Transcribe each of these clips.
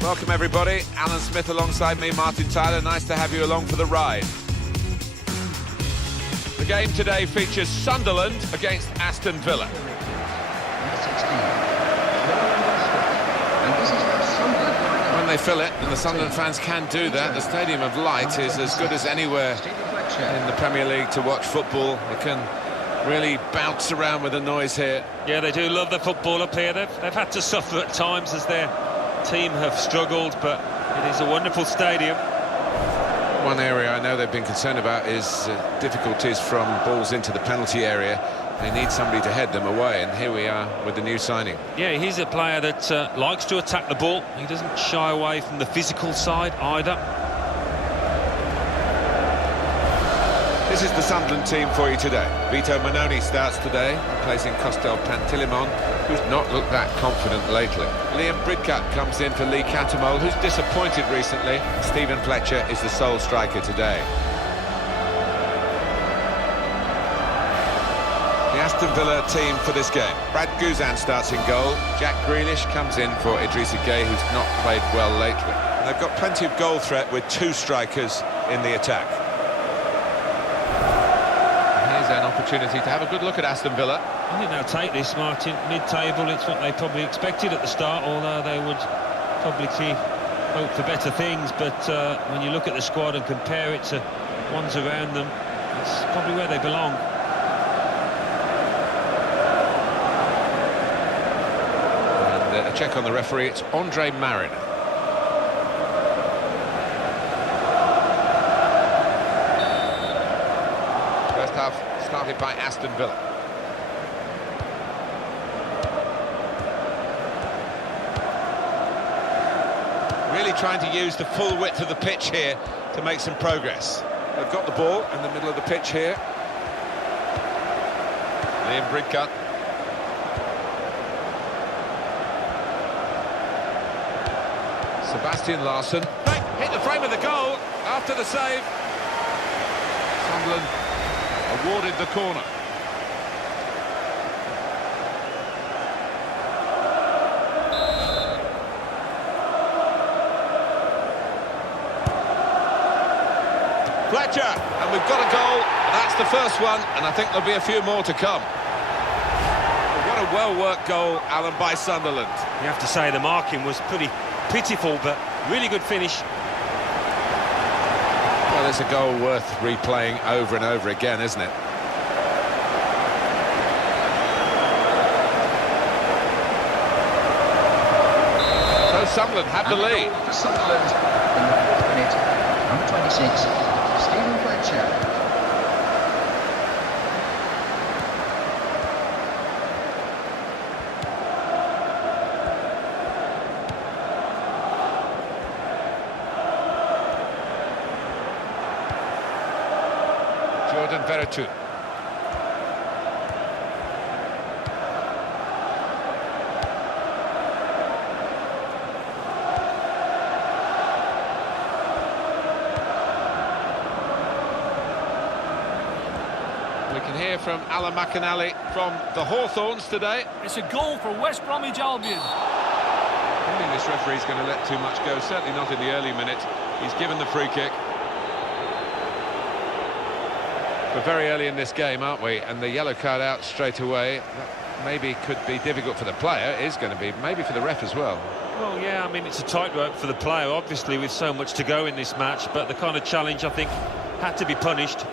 Welcome everybody, Alan Smith alongside me, Martin Tyler. Nice to have you along for the ride. The game today features Sunderland against Aston Villa. When they fill it, and the Sunderland fans can do that, the Stadium of Light is as good as anywhere in the Premier League to watch football. They can really bounce around with the noise here. Yeah, they do love the football up here. They've had to suffer at times as their team have struggled, but it is a wonderful stadium. One area I know they've been concerned about is difficulties from balls into the penalty area. They need somebody to head them away, and here we are with the new signing. Yeah, he's a player that likes to attack the ball. He doesn't shy away from the physical side either. This is the Sunderland team for you today. Vito Manoni starts today, replacing Costel Pantilimon, who's not looked that confident lately. Liam Bridcut comes in for Lee Catamol, who's disappointed recently. Stephen Fletcher is the sole striker today. The Aston Villa team for this game. Brad Guzan starts in goal. Jack Grealish comes in for Idrissa Gueye, who's not played well lately. And they've got plenty of goal threat with two strikers in the attack. An opportunity to have a good look at Aston Villa. I think they'll take this, Martin. Mid-table, it's what they probably expected at the start, although they would probably hope for better things. But when you look at the squad and compare it to ones around them, it's probably where they belong. And a check on the referee, it's Andre Mariner. First half started by Aston Villa. Really trying to use the full width of the pitch here to make some progress. They've got the ball in the middle of the pitch here. Liam Bridcut. Sebastian Larsson. Hit the frame of the goal after the save. Sunderland awarded the corner. Fletcher, and we've got a goal. That's the first one, and I think there'll be a few more to come. What a well-worked goal, Alan, by Sunderland. You have to say the marking was pretty pitiful, but really good finish. Well, it's a goal worth replaying over and over again, isn't it? So Sunderland have the lead. For Sunderland in the 4th minute, number 26, Stephen Fletcher. Jordan Veretout. We can hear from Alan McInally from the Hawthorns today. It's a goal for West Bromwich Albion. I don't think this referee's going to let too much go, certainly not in the early minutes. He's given the free kick. We're very early in this game, aren't we? And the yellow card out straight away, that maybe could be difficult for the player, is going to be, maybe for the ref as well. Well, yeah, I mean, it's a tightrope for the player, obviously, with so much to go in this match, but the kind of challenge, I think, had to be punished.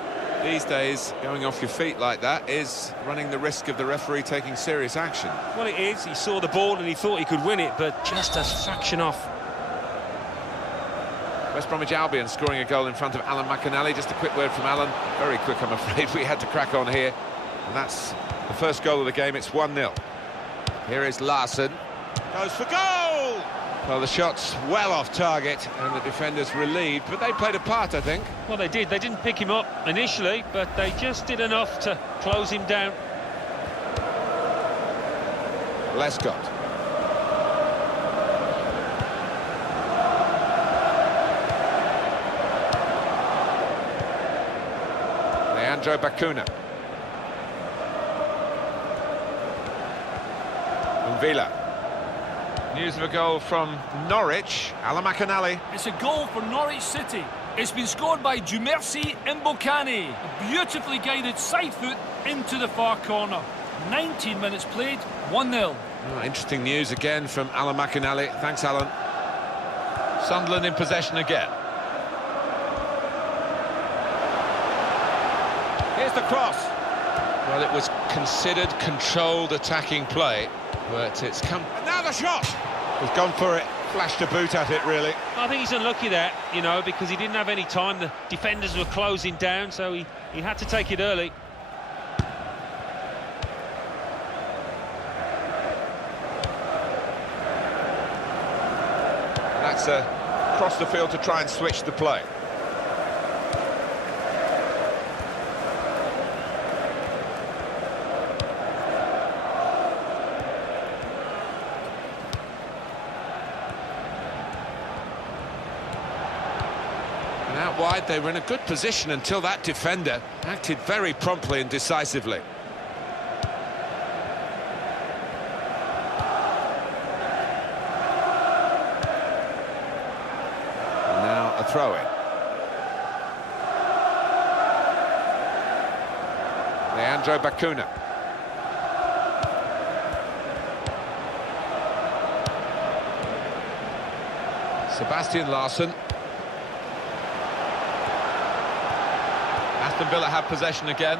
These days, going off your feet like that is running the risk of the referee taking serious action. Well, it is. He saw the ball and he thought he could win it, but just a fraction off. West Bromwich Albion scoring a goal in front of Alan McInally. Just a quick word from Alan. Very quick, I'm afraid. We had to crack on here. And that's the first goal of the game. It's 1-0. Here is Larsson. Goes for goal! Well, the shot's well off target and the defenders relieved, but they played a part, I think. Well, they did. They didn't pick him up initially, but they just did enough to close him down. Lescott. Leandro Bacuna. Villa. News of a goal from Norwich, Alan McAnally. It's a goal for Norwich City. It's been scored by Jumersi Mbokani. A beautifully guided side foot into the far corner. 19 minutes played, 1-0. Oh, interesting news again from Alan McAnally. Thanks, Alan. Sunderland in possession again. Here's the cross. Well, it was considered controlled attacking play, but it's come... And now the shot! He's gone for it, flashed a boot at it, really. I think he's unlucky there, you know, because he didn't have any time. The defenders were closing down, so he had to take it early. And that's across the field to try and switch the play. Out wide, they were in a good position until that defender acted very promptly and decisively. And now a throw-in. Leandro Bacuna. Sebastian Larsson. Aston Villa have possession again.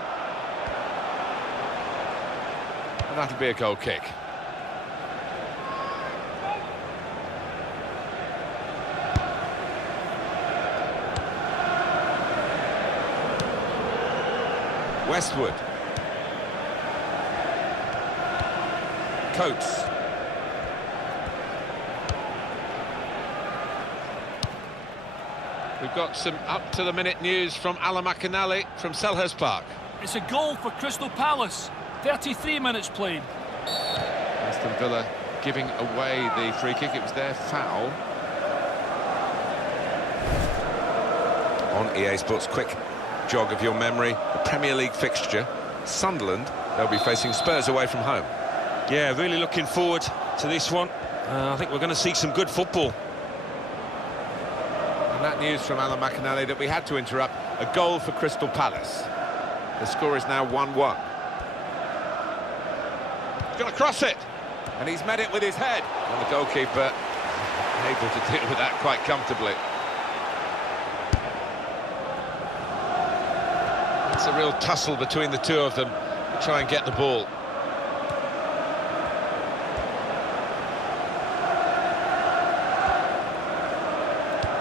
And that'll be a goal kick. Westwood. Coates. We've got some up-to-the-minute news from Alan McAnally from Selhurst Park. It's a goal for Crystal Palace. 33 minutes played. Aston Villa giving away the free kick. It was their foul. On EA Sports, quick jog of your memory. The Premier League fixture. Sunderland, they'll be facing Spurs away from home. Yeah, really looking forward to this one. I think we're going to see some good football. And that news from Alan McAnally that we had to interrupt. A goal for Crystal Palace. The score is now 1-1. He's going to cross it. And he's met it with his head. And the goalkeeper able to deal with that quite comfortably. It's a real tussle between the two of them to try and get the ball.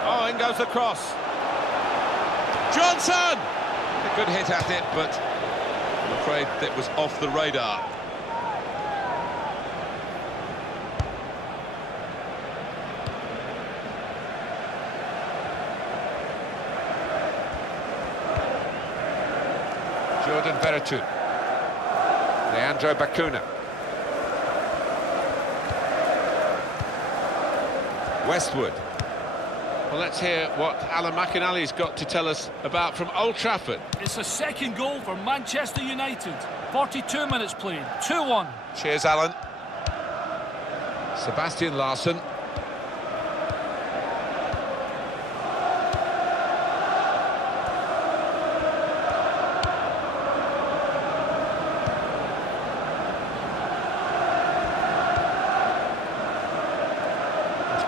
Oh, in goes the cross. Johnson! A good hit at it, but I'm afraid that was off the radar. Jordan Veretout. Leandro Bacuna. Westwood. Well, let's hear what Alan McAnally's got to tell us about from Old Trafford. It's a second goal for Manchester United. 42 minutes played, 2-1. Cheers, Alan. Sebastian Larsson.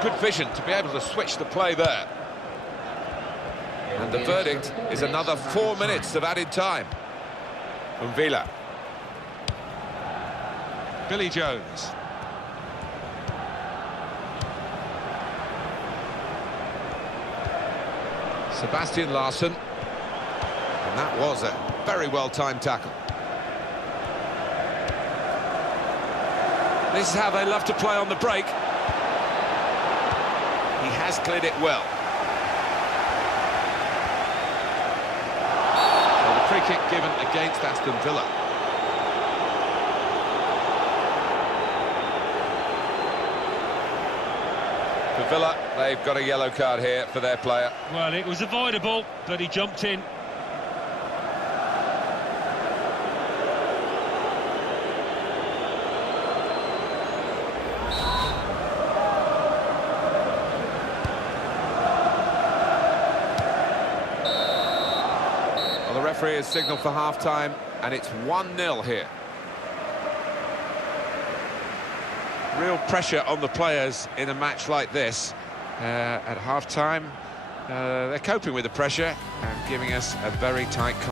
Good vision to be able to switch the play there. And the verdict is another 4 minutes of added time. Villa. Billy Jones. Sebastian Larsson. And that was a very well-timed tackle. This is how they love to play on the break. He has cleared it well. So the free kick given against Aston Villa. For Villa, they've got a yellow card here for their player. Well, it was avoidable, but he jumped in. Well, the referee has signalled for half-time, and it's 1-0 here. Real pressure on the players in a match like this. At half-time, they're coping with the pressure and giving us a very tight